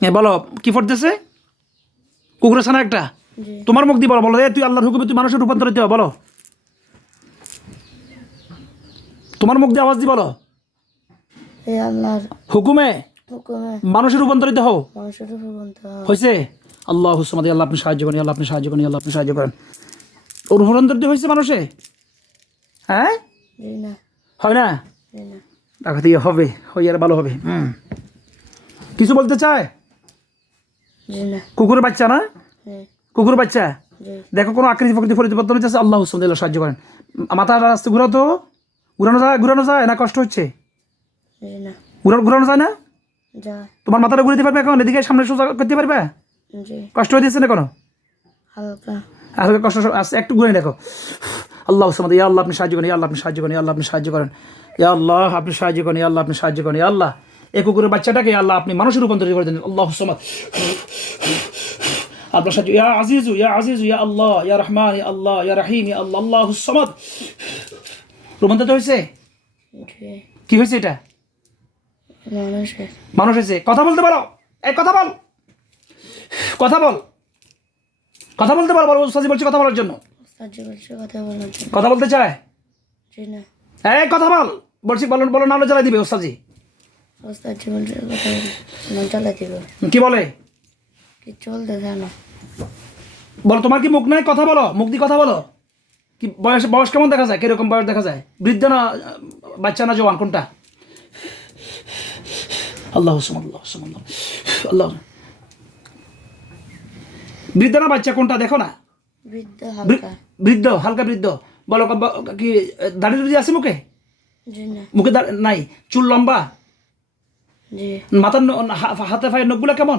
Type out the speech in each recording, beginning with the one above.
হ্যাঁ বলো, কি পড়তেছে? কুকুরের ছানা একটা। তোমার মুখ দিয়ে বলো, বলো তুই আল্লাহর হুকুমে তুই মানুষের রূপান্তরিত হও, বলো তোমার মুখ দিয়ে আওয়াজ দিয়ে বলো, আল্লাহর হুকুমে হুকুমে মানুষের রূপান্তরিত হও। মানুষের রূপান্তরিত হও। হয়েছে? আল্লাহ হুসমাদ, আল্লাহ আপনি সাহায্য করেন, আল্লাহ আপনি সাহায্য করেন, আল্লাহ আপনি সাহায্য করেন। ওর রূপান্তরিত হয়েছে মানুষে? হ্যাঁ জি না, হয় না? জি না। টাকা দিয়ে হবে, হয়ে আর ভালো হবে। কিছু বলতে চায়? জি না। কুকুরের বাচ্চা না? জি কুকুর বাচ্চা, জি দেখো কোনো আকৃতি ফকৃতি পরিবর্তন হচ্ছে, আল্লাহ হুসমাদ আল্লাহ সাহায্য করেন। মাথাটা রাস্তা ঘুরাও তো, ঘুরানো যায় না? কষ্ট হচ্ছে? জি না। ঘুরানো যায় না? যা তোমার মাথাটা ঘুরাতে পারবে এখন? এদিকে সামনে সোজা করতে পারবে? জি কষ্ট হইতেছে না কোনো? হালকা হালকা কষ্ট আছে, একটু ঘুরে দেখো। আল্লাহ হুসমাদ, ইয়া আল্লাহ আপনি সাহায্য করেন, ইয়া আল্লাহ আপনি সাহায্য করেন, ইয়া আল্লাহ আপনি সাহায্য করেন, ইয়া আল্লাহ আপনি সাহায্য করেন, ইয়া আল্লাহ আপনি সাহায্য করেন, ইয়া আল্লাহ এই কুকুরের বাচ্চাটাকে আল্লাহ আপনি মানুষের রূপান্তরিত করে দেন। আল্লাহ হুসমাদ, আপনার সাহায্য, ইয়া আজিজু ইয়া আজিজু ইয়া আল্লাহ ইয়া রহমান ইয়া আল্লাহ ইয়া রাহিম ইয়া আল্লাহ, আল্লাহ হুসমাদ। রূপান্তরিত হয়েছে? জি কি হয়েছে এটা? মানুষের মানুষ হয়েছে। কথা বলতে পারো? এই কথা বল, কথা বল, কথা বলতে পারো? বলো, উস্তাজি বলছি কথা বলার জন্য। সাহায্য করছে কথা বলার জন্য। কথা বলতে চায়? জি না। এই কথা বল বলছি, বলো বলো, নাহলে জ্বালাই দিবে ওস্তাজি। ওস্তাদ জীবন কথা মন চালা দিব কি বলে? কি চলতে জানো? বলো, তোমার কি মুখ নাই? কথা বলো, মুখ দিয়ে কথা বলো। কি বয়স, বয়স কেমন দেখা যায়? কিরকম বয়স দেখা যায়? বৃদ্ধ না বাচ্চা না জওয়ান, কোনটা? আল্লাহ হুসমাদ, আল্লাহ হুসমাদ, আল্লাহ। বৃদ্ধ না বাচ্চা, কোনটা দেখো না? বৃদ্ধ হালকা। বৃদ্ধ, হালকা বৃদ্ধ। বলো কি দাড়ি টাড়ি আছে মুখে? জি না। মুখে নাই? চুল লম্বা? জি মাথার হাতে পায়ের নখগুলো কেমন?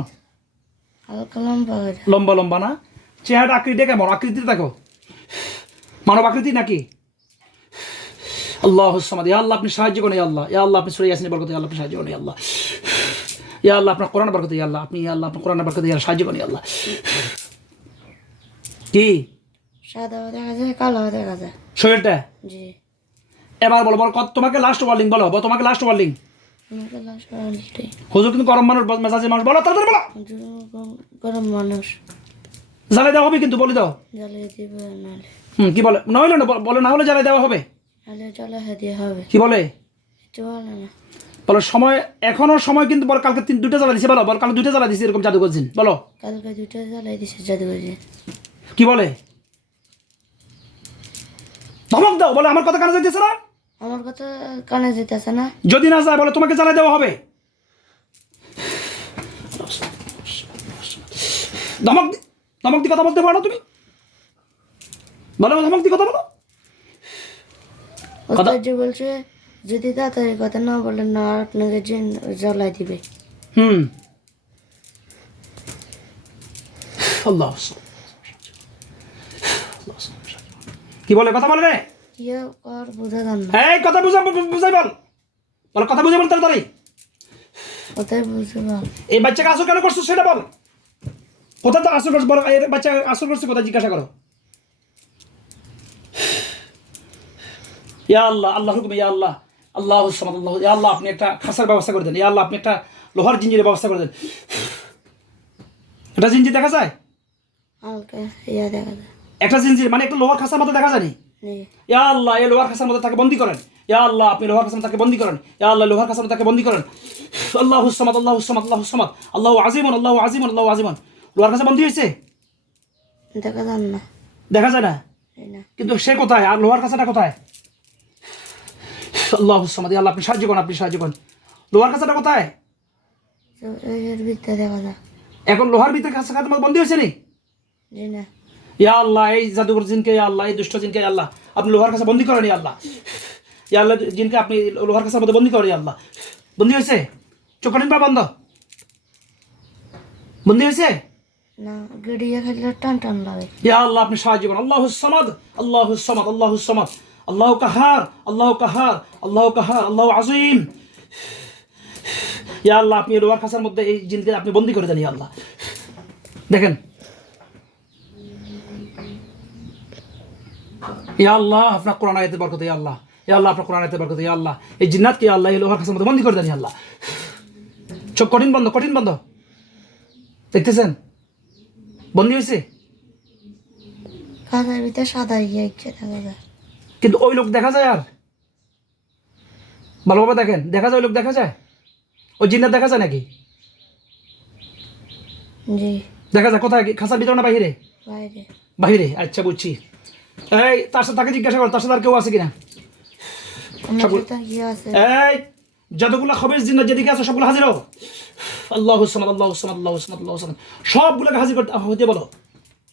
হালকা লম্বা করে। লম্বা লম্বা না? চেহারা আকৃতি কেমন? আকৃতিতে দেখো, মানব আকৃতি নাকি? আল্লাহ হুসমাদ, ইয়া আল্লাহ আপনি সাহায্য করেন, ইয়া আল্লাহ, ইয়া আল্লাহ আপনি সূরা ইয়াসিনের বরকতে, ইয়া আল্লাহ আপনি সাহায্য করেন, ইয়া আল্লাহ, ইয়া আল্লাহ আপনার কোরআনের বরকতে, ইয়া আল্লাহ আপনি, ইয়া আল্লাহ আপনার কোরআনের বরকতে, ইয়া আল্লাহ সাহায্য করেন, ইয়া আল্লাহ। কি সাদাও দেখা যায়, কালো দেখা যায়। শরীরটা? জি এবার বলো, বলো তোমাকে লাস্ট ওয়ার্নিং, বলো তোমাকে লাস্ট ওয়ার্নিং। আমাকে লাশ আনতে হুজুর কিন্তু গরম মানুষ, মেজাজে মানুষ, বলো তাড়াতাড়ি বলো। গরম মানুষ জ্বালাই দেওয়া হবে কিন্তু, বলে দাও। জ্বালিয়ে দিব নাহলে কি বলে? নইলে না, বলে না হলে জ্বালাই দেওয়া হবে। নাহলে জ্বালিয়ে দিয়ে হবে। কি বলে? কিছু বলে না। বলো সময়, এখনো সময় কিন্তু, বলো কালকে দুটো জ্বালা দিছে, বলো বলো কালকে দুটো জ্বালা দিছে, এরকম জাদু করছেন, বলো। কালকে দুটো জ্বালাই দিছে জাদুঘরে। কি বলে? ধমক দাও, বলে আমার কথা কানে যাইতেছে না? আমার কথা কানে যেতেছে না। যদি না যায়, বলে তোমাকে জ্বালাই দেওয়া হবে। ধমক দি কথা বলতে পারো তুমি? বলো, ধমক দি কথা বলো। ওস্তাদ জি বলছে যদি তাড়াতাড়ি কথা না বলেন না আপনাকে জ্বালাই দিবে। আল্লাহ, কি বলে? কথা বলে রে? কি আর বোঝা যান না। এই কথা বুঝাই বল, বল কথা বুঝাই বল তাড়াতাড়ি। কোথায় বুঝতে পার? এই বাচ্চাকে আসর কেন করছো সেটা বল। কোথায় তো আসর করছো? বলো, এই বাচ্চা আসর করছে কোথায়, জিজ্ঞাসা করো। ইয়া আল্লাহ, আল্লাহ হুকুমে, ইয়া আল্লাহ, আল্লাহ সামাদ, আল্লাহ, ইয়া আল্লাহ আপনি একটা খাসার ব্যবস্থা করে দেন, ইয়া আল্লাহ আপনি একটা লোহার জিঞ্জিরের ব্যবস্থা করে দেন। একটা জিঞ্জির দেখা যায়? হালকা ইয়া দেখা যায়। একটা জিঞ্জির মানে একটা লোহার খাসার মতো দেখা যায়নি? ইয়া আল্লাহ এই লোহার খাসার মধ্যে তাকে বন্দি করেন, ইয়া আল্লাহ আপনি লোহার খাসার তাকে বন্দি করেন, ইয়া আল্লাহ লোহার খাসার তাকে বন্দি করেন। আল্লাহ সামাদ, আল্লাহ সামাদ, আল্লাহ সামাদ, আল্লাহ আজিমন, আল্লাহ আজিমন, আল্লাহ আজিমন। লোহার খাসা বন্দি হয়েছে? দেখা যান না। দেখা যায় না, না কিন্তু সে কোথায় আর লোহার খাসাটা কোথায়? আল্লাহ সামাদ, আল্লাহ আপনি সাহায্য করেন, আপনি সাহায্য করেন। লোহার খাসাটা কোথায়? এর ভিতরে দেখা যায়। এখন লোহার ভিতরে খাসা বন্দি হয়েছে নি? জি না। ইয়া আল্লাহ এই জাদুঘর জিনকে, ইয়া আল্লাহ এই দুষ্ট জিনকে, ইয়া আল্লাহ আপনি লোহার কাছে বন্দি করেন, ইয়া আল্লাহ, ইয়া আল্লাহ জিনকে আপনি লোহার কাছের মধ্যে বন্দি করেন, ইয়া আল্লাহ। বন্দি হয়েছে? চোখ কাটিন বা বন্ধ? বন্দি হয়েছে? না গড়িয়ে খেলে টান টান লাগে। ইয়া আল্লাহ আপনি সাহায্য করেন। আল্লাহু সামাদ, আল্লাহু সামাদ, আল্লাহু সামাদ, আল্লাহু কাহার, আল্লাহু কাহার, আল্লাহু কাহার, আল্লাহু আজিম। ইয়া আল্লাহ আপনি লোহার কাছের মধ্যে এই জিনকে আপনি বন্দি করে দেন, ইয়া আল্লাহ। দেখেন, ইয়া আল্লাহ আপনার কোরআন আয়াতের বরকতে, ইয়া আল্লাহ, ইয়া আল্লাহ আপনার কোরআন আয়াতের বরকতে, ইয়া আল্লাহ এই জিন্নাতকে আল্লাহ এই লোহার কাছের মধ্যে বন্দি করে দেন, ইয়া আল্লাহ। চোখ কঠিন বন্ধ, কঠিন বন্ধ। দেখতেছেন বন্দি হয়েছে, খাতার ভিতরে সাদা ইয়ে দেখা যায়। কিন্তু ওই লোক দেখা যায়? আর ভালোভাবে দেখেন, দেখা যায় ওই লোক দেখা যায়? ওই জিন্নাত দেখা যায় নাকি? জি দেখা যায় কোথায়? খাঁচার ভিতরে না বাহিরে? বাইরে। বাহিরে, আচ্ছা বুঝছি। এই তার সাথে তাকে জিজ্ঞাসা কর তার সাথে আর কেউ আছে কিনা। আমার সবগুলো- সাথে কি আছে? এই যতগুলো খবির জিন্নাত যেদিকে আছে সবগুলো হাজির হও। আল্লাহু সামাদ আল্লাহু সামাদ আল্লাহু সামাদ আল্লাহু সামাদ, সবগুলোকে হাজির করতে হতে বলো।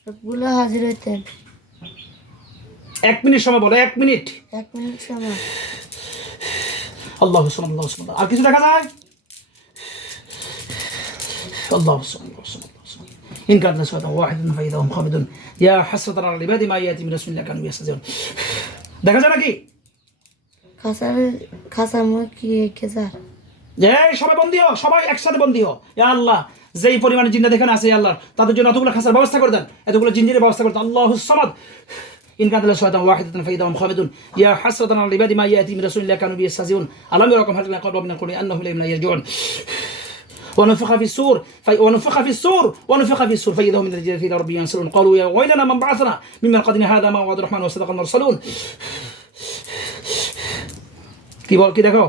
সবগুলো হাজির হইতেন। 1 মিনিট সময় বলো, 1 মিনিট। 1 মিনিট সময়। আল্লাহু সামাদ আল্লাহু সামাদ। আর কিছু দেখা যায়? আল্লাহু সামাদ আল্লাহু সামাদ আল্লাহু সামাদ। ইন কানা সাওয়াতান ওয়াহিদান ফাইদা হুম খামিদুন ইয়া হাসরাতান আলাল ইবাদি মা ইয়াতি মিন রাসূলিল্লাহ কানু ইয়াস্তাজিউন। দেখা যায় নাকি? খাসার মুখ কি এঁকে স্যার? এই সবাই বন্দী হও, সবাই একসাথে বন্দী হও। ইয়া আল্লাহ, যেই পরিমাণে জিন্নাত এখানে আছে ইয়া আল্লাহ, তাদের জন্য এতগুলো খাসার ব্যবস্থা করে দেন, এতগুলো জিঞ্জিরের ব্যবস্থা করে দেন। আল্লাহুস সামাদ। ইন কানা সাওয়াতান ওয়াহিদাতান ফাইদা হুম খামিদুন ইয়া হাসরাতান আলাল ইবাদি মা ইয়াতি মিন রাসূলিল্লাহ কানু ইয়াস্তাজিউন আলাম ইয়ারাকুম হাল্লা ক্বাবলা মিনাল কুরআনি আন্নাহু লা ইয়ারজিউন। ونفخ في السور ونفخ في السور فإذا هم من الأجداث إلى ربهم ينسلون قالوا يا ويلنا من بعثنا من مرقدنا هذا ما وعد الرحمن وصدق المرسلون। কি দেখো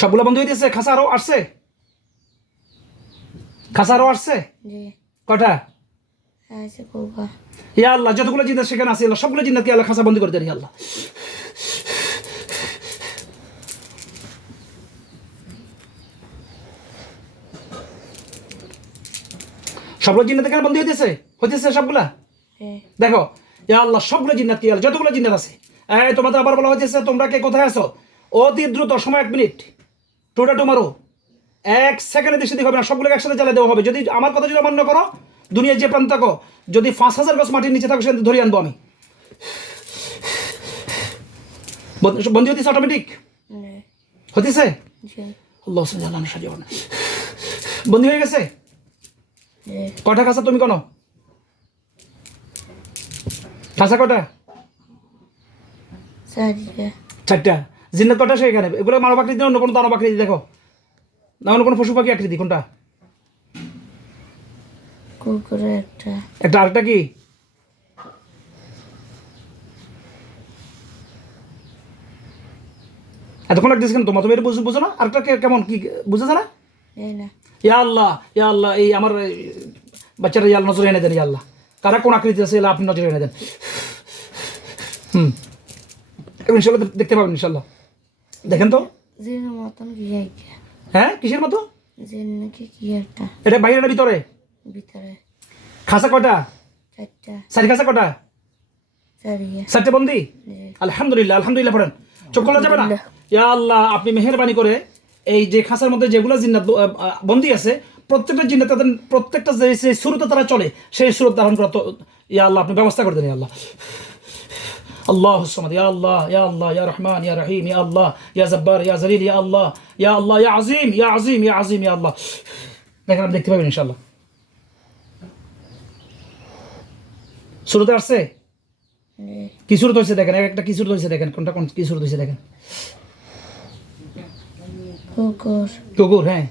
সবগুলো বন্ধ হয়ে গেছে? খাসা আরো আসছে? খাসা আরো আসছে? জি কটা? আছে কোকা। ইয়া আল্লাহ, যতগুলো জিন্নাত সেখানে আছে আল্লাহ, সবগুলো জিন্নাতকে আল্লাহ খাসা বন্ধ করে দেন ইয়া আল্লাহ। সবগুলো জিন্নাত এখানে বন্দী হইতেছে সবগুলা। দেখো ইয়া আল্লাহ, সবগুলো জিন্নাত কি আল্লাহ, যতগুলো জিন্নাত আছে। এই তোমাদের আবার বলা হয়েছে তোমরা কে কোথায় আছো? অতি দ্রুত সময় 1 মিনিট, টোটা মারো। 1 সেকেন্ডে দেশে দিকে হবে না, সবগুলোকে একসাথে জ্বালিয়ে দেওয়া হবে। যদি আমার কথা যদি অমান্য করো, দুনিয়ার যে প্রান্ত থাকো, যদি 5000 গজ মাটির নিচে থাকো সেখানে ধরে আনবো আমি। বন্দী হতেছে অটোমেটিক? হতেছে? আল্লাহ সাজিও না। বন্দী হয়ে গেছে? কটা খাসা তুমি কোনো? খাসা কটা? 4টা। জিন্নাত কটা সেখানে? এগুলো মানব আকৃতি, অন্য কোনো দানব আকৃতি দেখো না, অন্য কোনো পশু পাখি আকৃতি? কোনটা? কুকুরের একটা। আরেকটা কি? এতক্ষণ লাগতেছে কেন তোমার? তুমি এটা বুঝো না? আরেকটা কেমন কি বুঝেছে না? ইয়া আল্লাহ, ইয়া আল্লাহ, এই আমার বাচ্চারা ইয়া নজরে এনে দেন ইয়া আল্লাহ। কারা কোন আকৃতি আছে আপনি নজরে এনে দেন। ইনশাল্লাহ দেখতে পাবেন ইনশাল্লাহ। দেখেন তো। হ্যাঁ, কিসের মতো? এটা বাইরে না ভিতরে? খাসা কটা? 4 খাসা কটা? 4টে বন্দি। আলহামদুলিল্লাহ, আলহামদুলিল্লাহ পড়েন। চোখ খোলা যাবে না? ইয়া আল্লাহ, আপনি মেহেরবানি করে এই যে খাসার মধ্যে যেগুলো জিন্নাত বন্দি আছে, প্রত্যেকটা জিন্নাত তাদের প্রত্যেকটা যে সুরতে তারা চলে, সেই সুরত ধারণ করা ইয়া আল্লাহ আপনি ব্যবস্থা করে দেন ইয়া আল্লাহ। আল্লাহু সামাদ। ইয়া আল্লাহ, ইয়া আল্লাহ, ইয়া রহমান, ইয়া রহিম, ইয়া আল্লাহ, ইয়া জব্বার, ইয়া জলিল, ইয়া আল্লাহ, ইয়া আল্লাহ, ইয়া আজিম, ইয়া আজিম, ইয়া আজিম, ইয়া আল্লাহ। দেখেন, আপনি দেখতে পাবেন ইনশাআল্লাহ। সুরতে আসছে? কি সুরত হয়েছে দেখেন, একটা কি সুরত হয়েছে দেখেন, কোনটা কোন কি সুরত হয়েছে দেখেন। কুকুর। হ্যাঁ,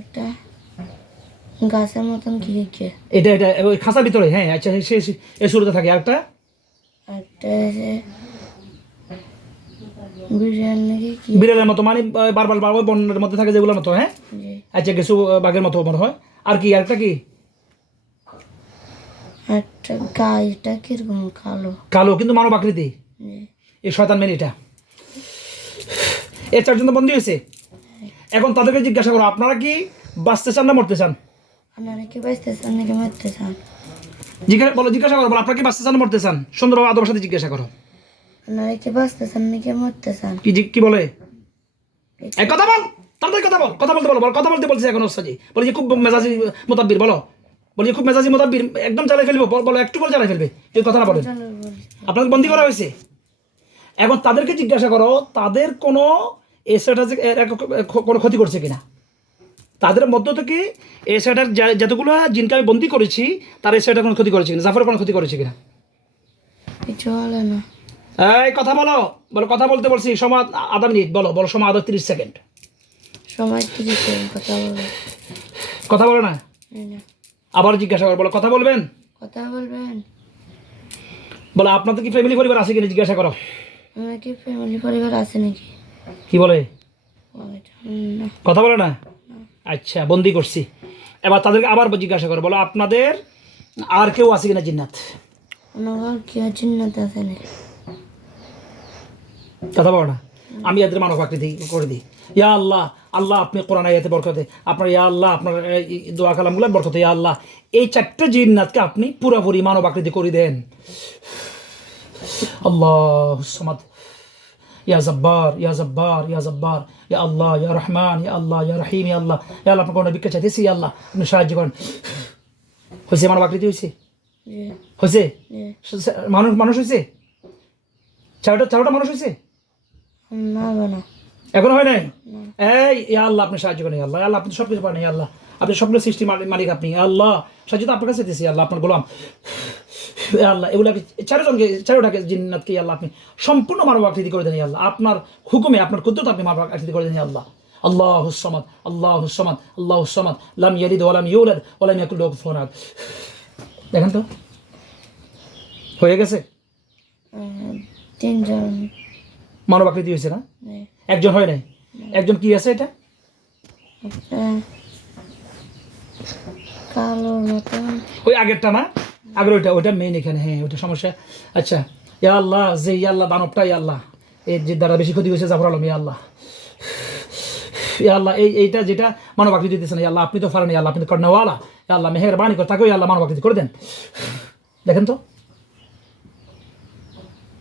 একটা গাছের মতন কি? এটা ওই খাঁচার ভিতরে। হ্যাঁ, আচ্ছা, এই সুরতে থাকে। আরেকটা বিড়ালের মতো, মানে বারবার বনের মধ্যে থাকে যেগুলোর মতো। হ্যাঁ, আচ্ছা, কিছু বাঘের মতো মনে হয়। আর কি? আরেকটা কি? একটা গাইটা কিরকম কালো কিন্তু মানব আকৃতি। এই শয়তান মেয়ে এটা। এর 4জন তো বন্দী হয়েছে। এখন তাদেরকে জিজ্ঞাসা করো, আপনারা কি বাঁচতে চান না মরতে চান? আপনারা কি বাঁচতে চান নাকি মরতে চান? জিজ্ঞাসা করো, আপনারা কি বাঁচতে চান না মরতে চান? সুন্দরভাবে আদবের সাথে জিজ্ঞাসা করো। আপনারা কি বাঁচতে চান নাকি মরতে চান? কি বলে? কথা বল, তাড়াতাড়ি কথা বল। কথা বলতে বলো, কথা বলতে বলছি এখন ওস্তাজি। বলি যে খুব মেজাজি মোতাব্বির বলো। বলি যে খুব মেজাজি মোতাব্বির, একদম জ্বালাই ফেলবে। বলো, একটু বলে জ্বালাই ফেলবে এই কথা না বলেন। আপনাদের বন্দী করা হয়েছে। এখন তাদেরকে জিজ্ঞাসা করো, তাদের কোনো কোনো ক্ষতি করছে কিনা। তাদের মধ্য থেকে এসআইটার যতগুলো জিনকে আমি বন্দী করেছি, তার এসআইটার কোনো ক্ষতি করেছে কিনা, জাফর কোনো ক্ষতি করেছে কিনা? কিছু হলো না। এই কথা বলো, কথা বলতে বলছি। সময় আধা মিনিট। বলো সময় আধা 30 সেকেন্ড। সময় কি দিতে কথা বলবেন? কথা বলে না, এই না। আবার জিজ্ঞাসা করো, বলো কথা বলবেন, কথা বলবেন? বলো আপনাদের কি ফ্যামিলি পরিবার আছে কিনা জিজ্ঞাসা করো। আমার কি ফ্যামিলি পরিবার আছে নাকি? কি বলে? আমি জানি না। কথা বলে না? আচ্ছা, বন্দি করছি। এবার তাদেরকে আবার জিজ্ঞাসা করো, বলো আপনাদের আর কেউ আছে কিনা জিন্নাত। আমার কি জিন্নাত আছে নাকি? কথা বলো না। আমি এদের মানব আকৃতি করে দিই। ইয়া আল্লাহ, আল্লাহ আপনি কোরআন আয়াতে বরকতে, আপনার ইয়া আল্লাহ আপনার এই দোয়া কালামগুলোর বরকতে, ইয়া আল্লাহ এই 4টে জিন্নাতকে আপনি পুরোপুরি মানব আকৃতি করে দেন। আল্লাহ সামাদ, ইয়া জব্বার, ইয়া জব্বার, ইয়া জব্বার, ইয়া আল্লাহ, ইয়া রহমান, ইয়া আল্লাহ, ইয়া রহিম, ইয়া আল্লাহ, ইয়া আল্লাহ আপনার কোনো ভিক্ষা চাইতেছি, ইয়া আল্লাহ আপনি সাহায্য করেন। হয়েছে মানব আকৃতি হয়েছে? জি হয়েছে? জি। মানুষ মানুষ হয়েছে? 4টা মানুষ হয়েছে? না না। এখনো হয় নাই? এই ইয়া আল্লাহ আপনি সাহায্য করেন, ইয়া আল্লাহ, আল্লাহ আপনি সব কিছু পারেন, ইয়া আল্লাহ আপনি সবগুলো সৃষ্টি মালিক আপনি, ইয়া আল্লাহ সাহায্য তো আপনার কাছে দিয়েছি, আল্লাহ আপনার গোলাম, ইয়া আল্লাহ এগুলো 4টাকে জিন্নাতকে ইয়া আল্লাহ আপনি সম্পূর্ণ মানব আকৃতি করে দেন, ইয়া আল্লাহ আপনার হুকুমে আপনার কুদরত আপনি মানব আকৃতি করে দেন, ইয়া আল্লাহ। আল্লাহুস সামাদ, আল্লাহুস সামাদ, আল্লাহুস সামাদ, লাম ইয়ালিদ ওয়া লাম ইউলাদ ওয়া লাম ইয়াকুল লাহু কুফুয়ান আহাদ। দেখেন তো হয়ে গেছে, 3জন। মানব আকৃতি হয়েছে না? জি। একজন হয় নাই, একজন কি আছে এটা? একটা কালো মতন। ওই আগেরটা না, আগের ওইটা মেইন এখানে, হ্যাঁ ওইটা সমস্যা। আচ্ছা, ইয়া আল্লাহ যে ইয়া আল্লাহ দানবটা, ইয়া আল্লাহ এর যে দ্বারা বেশি ক্ষতি হয়েছে জাফর আলম, ইয়া আল্লাহ, ইয়া আল্লাহ এইটা যেটা মানব আকৃতি দিতেছে না, ইয়া আল্লাহ আপনি তো পারেন, ইয়া আল্লাহ আপনি তো কর্ণওয়ালা, ইয়া আল্লাহ মেহেরবানি করে তাকেও ইয়া আল্লাহ মানব আকৃতি করে দেন। দেখেন তো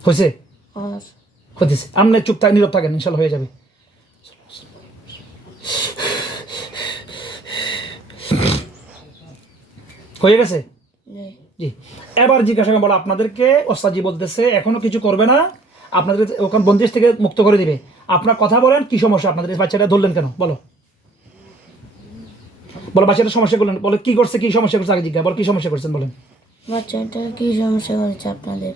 হয়েছে, আর হতেছে। আপনি চুপ থাকেন, নীরব থাকেন, ইনশাল্লাহ হয়ে যাবে। হয়ে গেছে? জি জি। এবার জিজ্ঞাসা করেন, বলো আপনাদেরকে ওস্তাদজি বলতেছে এখনো কিছু করবে না, আপনাদের ওখান বন্দিশ থেকে মুক্ত করে দিবে। আপনার কথা বলেন, কি সমস্যা আপনাদের? বাচ্চাটা ধরলেন কেন বলো, বলো বাচ্চাটা সমস্যা করলেন, বলো কি করছে, কি সমস্যা করছে আগে জিজ্ঞাসা, বলো কি সমস্যা করছেন বলেন। বাচ্চাটা কি সমস্যা করেছে আপনাদের?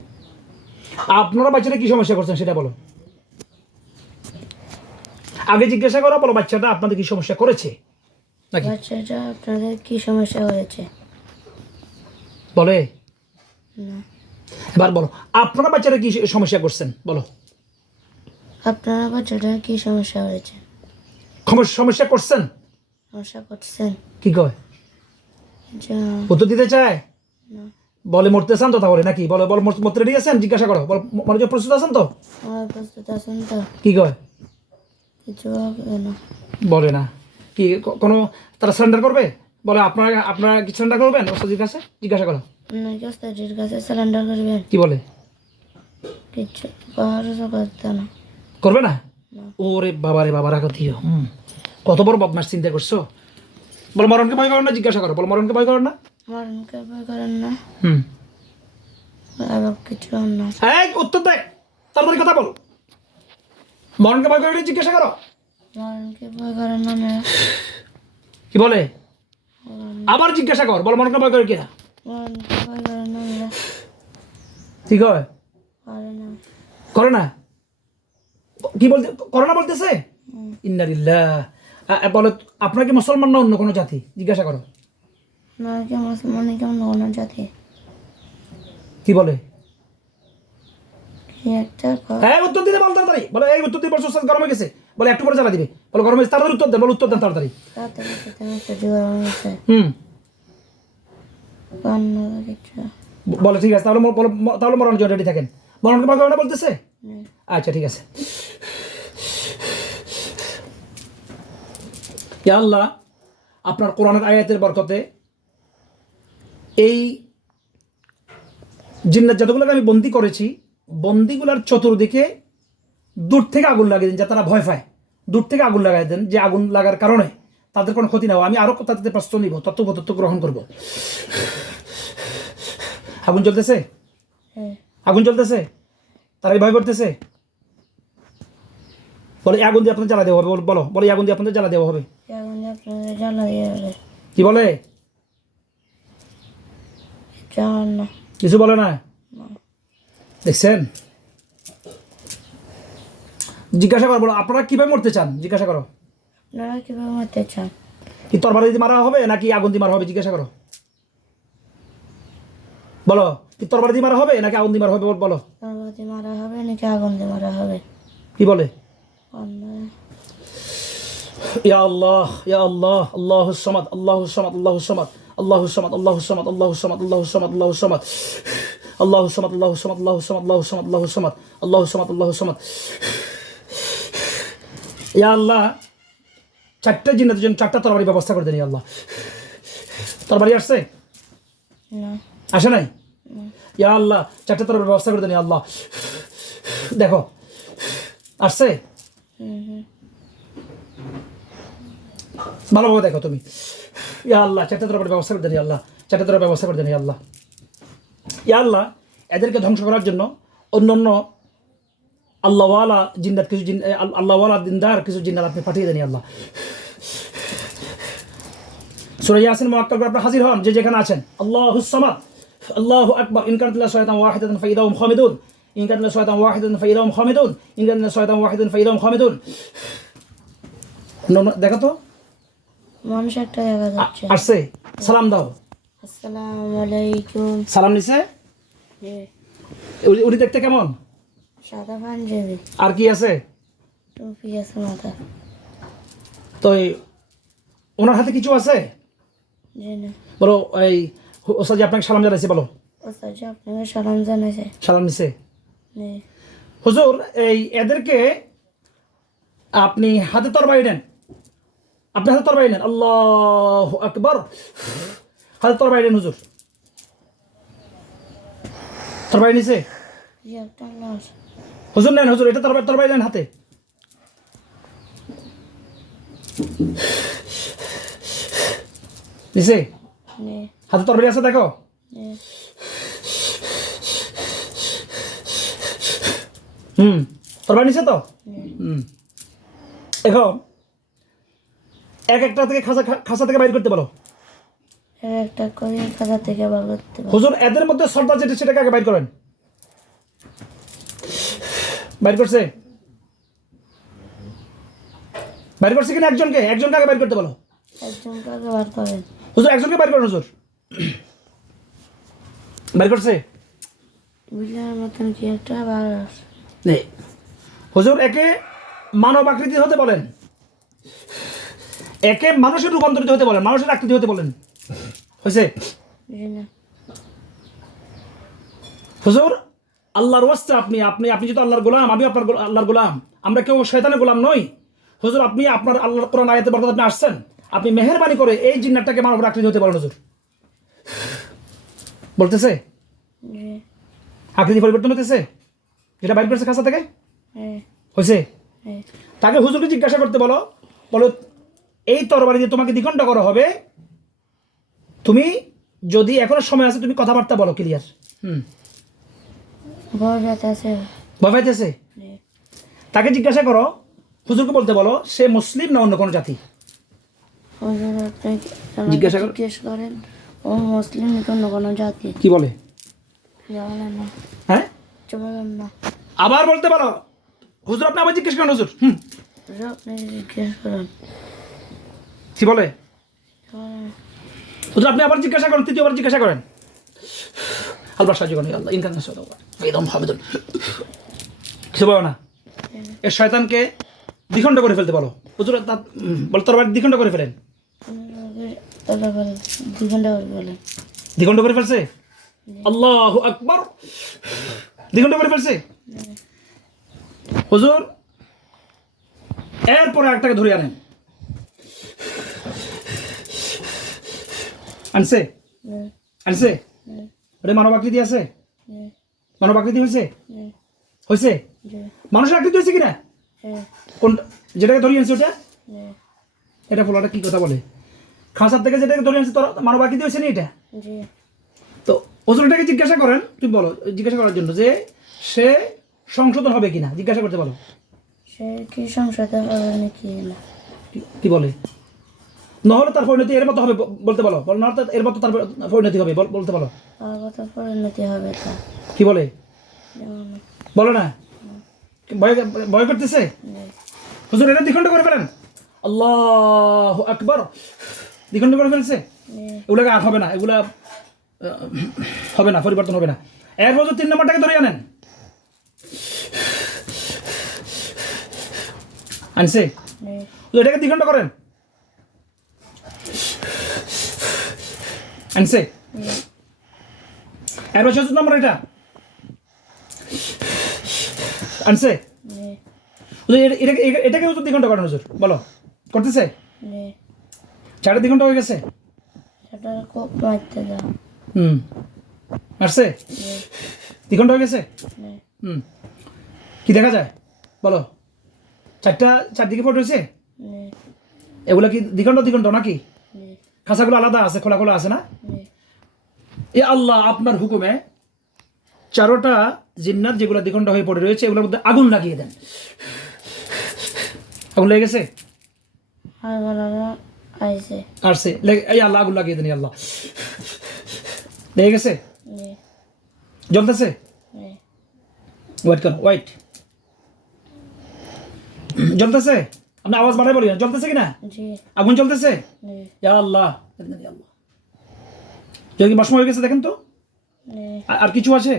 আপনারা বাচ্চাটা কি সমস্যা করছেন সেটা বলো, আগে জিজ্ঞাসা করো, বলো বাচ্চাটা আপনাদের কি সমস্যা করেছে নাকি বাচ্চাটা আপনাদের কি সমস্যা করেছে? বলে। না। এবার বলো আপনারা বাচ্চাটা কি সমস্যা করছেন বলো, আপনারা বাচ্চাটা কি সমস্যা হয়েছে? সমস্যা করছেন, সমস্যা করছেন? কি কয়? যা উত্তর দিতে চায়? না। বলে মরতে চান তো তাহলে নাকি, বলো বলো মরতে রেডি আছেন, জিজ্ঞাসা করো, বলো মনোযোগ প্রস্তুত আছেন তো? আমার প্রস্তুত আছেন তো? কি কয়? কিছু হবে না। বলে না কি কোনো, তারা সারেন্ডার করবে? বলে আপনারা আপনারা কি সারেন্ডার করবেন ওস্তাদের কাছে? জিজ্ঞাসা করো। আপনাকে ওস্তাদের কাছে সারেন্ডার করবেন? কি বলে? কিছু ভরসা করতে না। করবে না? না। ওরে বাবা রে বাবা, রাখো দিও। কত বড় বদমাস চিন্তা করছো। বলো মরণকে ভয় করেন না? জিজ্ঞাসা করো, বলো মরণকে ভয় করেন না? মরণকে ভয় করেন না? হুম। আবার কিছু না। এই উত্তর দে, তাড়াতাড়ি কথা বল। মরণকে ভয় করেন জিজ্ঞাসা করো। মরণকে ভয় করেন না মেয়ে? কি বলে? আবার জিজ্ঞাসা কর, বলো মরণকে ভয় করে কিনা? মরণকে ভয় করেন না মেয়ে? ঠিক হয়? করে না। করে না? কি বলতে করে না বলতেছে? ইন্নালিল্লাহ। বলো আপনার কি মুসলমান না অন্য কোনো জাতি? জিজ্ঞাসা করো। আপনাকে মুসলমান কেমন অন্য জাতি? কি বলে? কি একটা হ্যাঁ উত্তর দিতে বল তাড়াতাড়ি, বলো এই উত্তর দিয়ে বলছো গরম হয়ে গেছে, বলে একটু পরে জ্বালা দিবে, বলো গরম হয়েছে, তাড়াতাড়ি উত্তর দেন, বলো উত্তর দেন তাড়াতাড়ি। তাড়াতাড়ি সাথে গরম হয়েছে। অন্য কিছু বলে ঠিক আছে, তাহলে তাহলে মরণ জন্য রেডি থাকেন। মরণকে ভয় করে না বলতেছে? নেই। আচ্ছা ঠিক আছে। ইয়া আল্লাহ আপনার কোরআনের আয়াতের বরকতে এই জিন্নাত যতগুলোকে আমি বন্দি করেছি, বন্দিগুলার চতুর্দিকে দূর থেকে আগুন লাগিয়ে দিন, যাতে তারা ভয় পায়। দূর থেকে আগুন লাগাই দেন, যে আগুন লাগার কারণে তাদের কোনো ক্ষতি না হয়। আমি আরো তাদের প্রশ্ন নিব, তত্ত্ব গ্রহণ করব। আগুন জ্বলতেছে, হ্যাঁ। আগুন জ্বলতেছে, তারাই ভয় করতেছে। বলে আগুন দিয়ে আপনাদের জ্বালা দেওয়া হবে, বলো বলে আগুন দিয়ে আপনাদের জ্বালা দেওয়া হবে। যেমন আপনাদের জ্বালা দিয়ে বলে কি বলে? যেমন না। কিছু বলে না? দেখছেন? জিজ্ঞাসা করো, বলো আপনারা কিভাবে মরতে চান? জিজ্ঞাসা করো। আপনারা কিভাবে মারতে চান? কি তরবারি দিয়ে মারা হবে নাকি আগুন দিয়ে মারা হবে জিজ্ঞাসা করো, বলো। কি তরবারি দিয়ে মারা হবে নাকি আগুন দিয়ে মারা হবে বলো। তরবারি দিয়ে মারা হবে নাকি আগুন দিয়ে মারা হবে? কি বলে? আপনারা ইয়া আল্লাহ ইয়া আল্লাহ, আল্লাহুস সামাদ আল্লাহুস সামাদ আল্লাহুস সামাদ আল্লাহুস সামাদ আল্লাহুস সামাদ আল্লাহুস সামাদ আল্লাহুস সামাদ আল্লাহুস সামাদ আল্লাহুস সামাদ আল্লাহুস সামাদ আল্লাহুস সামাদ আল্লাহুস সামাদ আল্লাহুস সামাদ আল্লাহুস সামাদ আল্লাহুস সামাদ। ইয়া আল্লাহ, চারটা জিন্নাতের জন্য চারটা তরবারি ব্যবস্থা করে দেন ইয়া আল্লাহ। তরবারি আসছে? না। আসে নাই? ইয়া আল্লাহ, চারটা তরবারি ব্যবস্থা করে দেন ইয়া আল্লাহ। দেখো আসছে, ভালোভাবে দেখো তুমি। ইয়া আল্লাহ, চারটা তরবারি ব্যবস্থা করে দেন ইয়া আল্লাহ, চারটা তরবারি ব্যবস্থা করে দেন ইয়া আল্লাহ। ইয়া আল্লাহ, এদেরকে ধ্বংস করার জন্য অন্য আল্লাহওয়ালা জিন্নাত কিছু আল্লাহওয়ালা দিনদার কিছু জিন্নাত আপনি পাঠিয়ে দেন ইয়া আল্লাহ। সূরা ইয়াসিন মুআক্কাল করে আপনি হাজির হন যে যেখানে আছেন। আল্লাহুস সামাদ আল্লাহু আকবার। ইন কানাত লা শায়াতান ওয়াহিদাতান ফাইদাহুম খামিদুন। ইন কানাত লা শায়াতান ওয়াহিদাতান ফাইদাহুম খামিদুন। ইন কানাত লা শায়াতান ওয়াহিদাতান ফাইদাহুম খামিদুন। দেখো তো মানুষ একটা দেখা যাচ্ছে। আসছে, সালাম দাও। আসসালামু আলাইকুম। সালাম নিছে? জি। উনি দেখতে কেমন? সাদা পাঞ্জাবি, আর কি আছে? টুপি আছে মাথা। তো ওনার হাতে কিছু আছে? জি না। বলো এই ওস্তাদ জি আপনাকে সালাম জানাইছে, বলো। ওস্তাদ জি আপনাকে সালাম জানাইছে। সালাম নিছে? জি। হুজুর, এই এদেরকে আপনি হাতে তরবারি নেন, আপনি হাতে তরবারি নেন। আল্লাহু আকবার। হাতে তরবারি নেন হুজুর। তরবারি নিছে? জি একটা লাশ। হুজুর নেন, হুজুর এটা তরবারি নেন হাতে। নিছে? জি। হাতে তরবারি আছে দেখো। জি। তরবারি নিছে তো? জি। এখন এক একটা থেকে খাঁচা থেকে বাইর করতে বলো। একটা করে খাতা থেকে বার করতে পারবো। হুজুর এদের মধ্যে সর্দার যেটা সেটাকে আগে বাইর করেন। বাইর করছে? বাইর করছে কিনা? একজনকে আগে বাইর করতে বলো। একজনকে আগে বার করেন। হুজুর একজনকে বাইর করেন হুজুর। বাইর করছে? বিলের মতন কি একটা বার আছে। নেই। হুজুর একে মানব আকৃতি হতে বলেন, একে মানুষের রূপান্তরিত হতে বলেন, মানুষের আকৃতি হতে বলেন। হয়েছে? জি না। হুজুর আল্লাহর ওয়াস্তে আপনি আপনি আপনি যেহেতু আল্লাহর গোলাম, আমি আপনার আল্লাহর গোলাম, আমরা কেউ শয়তানের গোলাম নই। হুজুর আপনি আপনার আল্লাহর কোরআন আয়াতে বরকত আপনি আসছেন, আপনি মেহেরবানি করে এই জিন্নাতটাকে মানব আকৃতি হতে বলেন হুজুর। বলতেছে জি। আকৃতি পরিবর্তন হতেছে যেটা বাইর করছে খাঁচা থেকে? হ্যাঁ। হয়েছে? হ্যাঁ। তাকে হুজুরকে জিজ্ঞাসা করতে বলো, বলো এই তরবারি দিয়ে তোমাকে দ্বিখণ্ড করা হবে, তুমি যদি এখনো সময় আছে তুমি কথাবার্তা বলো ক্লিয়ার। ভয় আছে। ভয় পাইতেছে? জি। তাকে জিজ্ঞাসা করো, হুজুরকে বলতে বলো সে মুসলিম না অন্য কোনো জাতি। হুজুর আপনি জিজ্ঞাসা জিজ্ঞেস করেন ও মুসলিম নাকি অন্য কোনো জাতি। কি বলে? বলেন না। হ্যাঁ, বলেন না। আবার বলতে পারো হুজুর আপনি আবার জিজ্ঞেস করেন হুজুর। হুজুর আপনি জিজ্ঞেস করেন। কি বলে? বলেন। হুজুর আপনি আবার জিজ্ঞাসা করেন, তৃতীয়বার জিজ্ঞাসা করেন। আল্লাহ সাহায্য করেন আল্লাহ ইনকান একদম হামিদুন। কিছু বলো না, এর শয়তানকে দ্বিখণ্ড করে ফেলতে বলো। হুজুর বল তরবারি দ্বিখণ্ড করে ফেলেন। বলেন। দ্বিখণ্ড করে ফেলছে? আল্লাহু আকবার। দ্বিখণ্ড করে ফেলছে হুজুর। এরপরে একটাকে ধরে আনেন। আনছে? আনছে? ওটা মানব আকৃতি আছে? মানব আকৃতি হয়েছে? হয়েছে? মানুষের আকৃতি হয়েছে কিনা? কোন যেটাকে ধরিয়ে আনছে ওটা? এটা পোলাটা কি কথা বলে? খাঁচার থেকে যেটাকে ধরে আনছে তোর মানব আকৃতি হয়েছে না এটা? তো হুজুরটাকে জিজ্ঞাসা করেন, তুমি বলো জিজ্ঞাসা করার জন্য যে সে সংশোধন হবে কিনা জিজ্ঞাসা করতে বলো। সে কি সংশোধন হবে নাকি না? কি বলে? নহলে তার পরিণতি এর মতো হবে বলতে বলো। বলো না এর মতো তার পরিণতি হবে বলতে বলো। আর কত পরিণতি হবে তা? কি বলে? বলো না। ভয় করতেছে হুজুর, এটা দ্বিখণ্ড করে ফেলেন। আল্লাহু আকবার। দ্বিখণ্ড করে ফেলছে। এগুলোকে আর হবে না, এগুলা হবে না, পরিবর্তন হবে না। এরপর 3 নম্বরটাকে ধরে আনেন। আনছে, এটাকে দ্বিখণ্ড করেন। আনছে, এরপর 4 নম্বর এটা আনছে। এটাকে হুজুর দ্বিখণ্ড করেন হুজুর, বলো করতেছে? 4 দ্বিখণ্ড হয়ে গেছে। আসছে, দ্বিখণ্ড হয়ে গেছে। কি দেখা যায় বলো? 4দিকে ফটো হয়েছে। এগুলা কি দ্বিখণ্ড দ্বিখণ্ড নাকি? খাঁচাগুলো আলাদা আছে, খোলা খোলা আছে না? এ আল্লাহ আপনার হুকুমে 4টা জিন্নাত যেগুলো দ্বিখণ্ড হয়ে পড়ে রয়েছে এগুলোর মধ্যে আগুন লাগিয়ে দেন। আগুন লেগে গেছে, আসছে, এই আল্লাহ আগুন লাগিয়ে দেন। আল্লাহ লেগে গেছে, জ্বলতেছে। ওয়েট করো, ওয়েট, জ্বলতেছে। আপনি আওয়াজ বাড়াই বলি, জ্বলতেছে কিনা? আগুন জ্বলতেছে। ইয়া আল্লাহ, যদি বাষ্প হয়ে গেছে দেখেন তো, আর কিছু আছে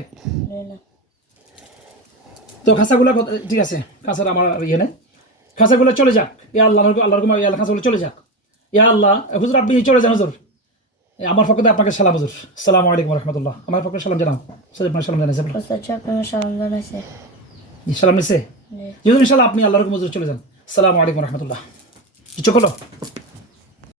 তো? খাঁচাগুলা ঠিক আছে, খাঁচার আমার ইয়ে নেই, খাঁচাগুলো চলে যাক। ইয়া আল্লাহ, আল্লাহ খাঁচাগুলো চলে যাক। ইয়া আল্লাহ, হুজুর আপনি চলে যান হুজুর। আমার পক্ষে আপনাকে সালাম হুজুর, আসসালামু আলাইকুম রহমতুল্লাহ। আমার পক্ষে সালাম জানাও। সালাম জানাইছে, সালাম নিছে। ইনশাআল্লাহ আপনি আল্লাহর হুকুম হুজুর চলে যান। আসসালামু আলাইকুম রহমতুল্লাহ। চোখ হলো।